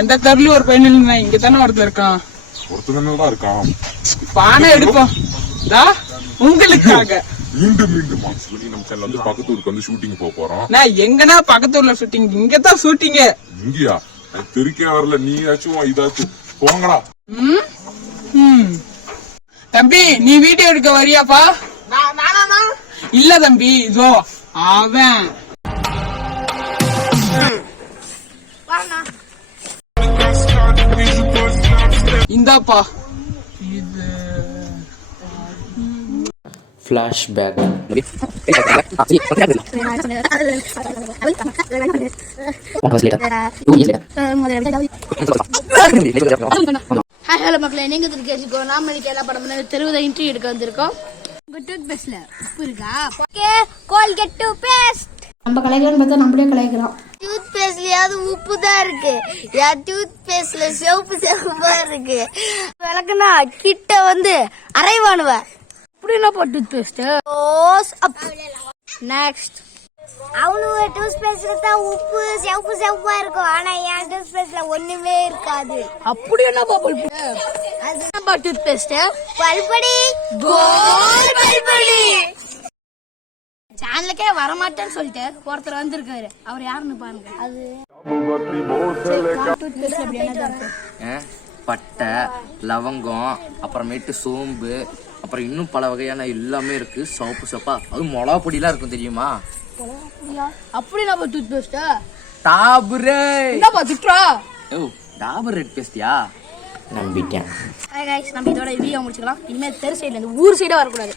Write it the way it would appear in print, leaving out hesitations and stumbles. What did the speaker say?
எந்த தெருல ஒரு பையன் இல்ல, இங்கதானே ஒருத்தர் இருக்கான். ஒருத்தர் இருக்கான். பானை எடுப்போம் உங்களுக்காக. மீண்டும் மீண்டும் நம்ம சேனல் வந்து பக்கத்து ஊருக்கு வந்து ஷூட்டிங் போறோம். எங்கன்னா பக்கத்து ஊர்ல ஷூட்டிங், இங்கதான் ஷூட்டிங். இங்கயா? தெருக்கே வரல, நீயாச்சும் இதாச்சும் போங்கடா. தம்பி நீ வீடியோ எடுக்க வரியாப்பா? இல்ல தம்பி, இதோ அவன். இந்தாப்பா இது flashback. ஹாய் ஹலோ மக்களே, நீங்க கேசிக்கோ. நாம இன்னைக்கு எல்லா படம் தெருவுல இன்டர்வியூ எடுக்க வந்திருக்கோம். உங்க டூத் பேஸ்ட்ல உப்பு இருக்கா? Okay, Colgate toothpaste. நம்ம கலைக்கிறோம் பார்த்தா நம்மளே கலைக்கிறோம். டூத் பேஸ்ட்லயாவது உப்பு தான் இருக்கு, என் டூத் பேஸ்ட்ல சிவப்பா இருக்கு. விளக்குனா கிட்ட வந்து அரைவானுவ. அப்படின்னா டூத் பேஸ்ட் நெக்ஸ்ட். அவனுக்கு டூத் பேஸ்ட்ல தான் உப்பு சிவப்பா இருக்கும், ஆனா என் டூத் பேஸ்ட்ல ஒண்ணுமே இருக்காது. அப்படி என்ன டூத் பேஸ்ட்? பல்படி கோல் பல்படி. சேனலுக்கே வரமாட்டேன்னு சொல்லிட்டு ஒருத்தர் வந்திருக்காரு. அவர் யாருன்னு பாருங்க. அது பட்டை, லவங்கம், அப்புறமேட்டு சோம்பு, அப்புறம் இன்னும் பல வகையான எல்லாமே இருக்கு. சோப்பு சோப்பா, அது மிளகா பொடியெல்லாம் இருக்கும் தெரியுமா? அப்படி நம்ம டூத் பேஸ்ட் டாபரே என்னப்பா திட்றா? ஓ, டாபர் ரெட் பேஸ்டியா? நம்பிட்டேன். ஹாய் गाइस, நம்ம இதோட வீடியோ முடிச்சுக்கலாம். இனிமே தெரு சைடுல இருந்து ஊர் சைடே வரக்கூடாது.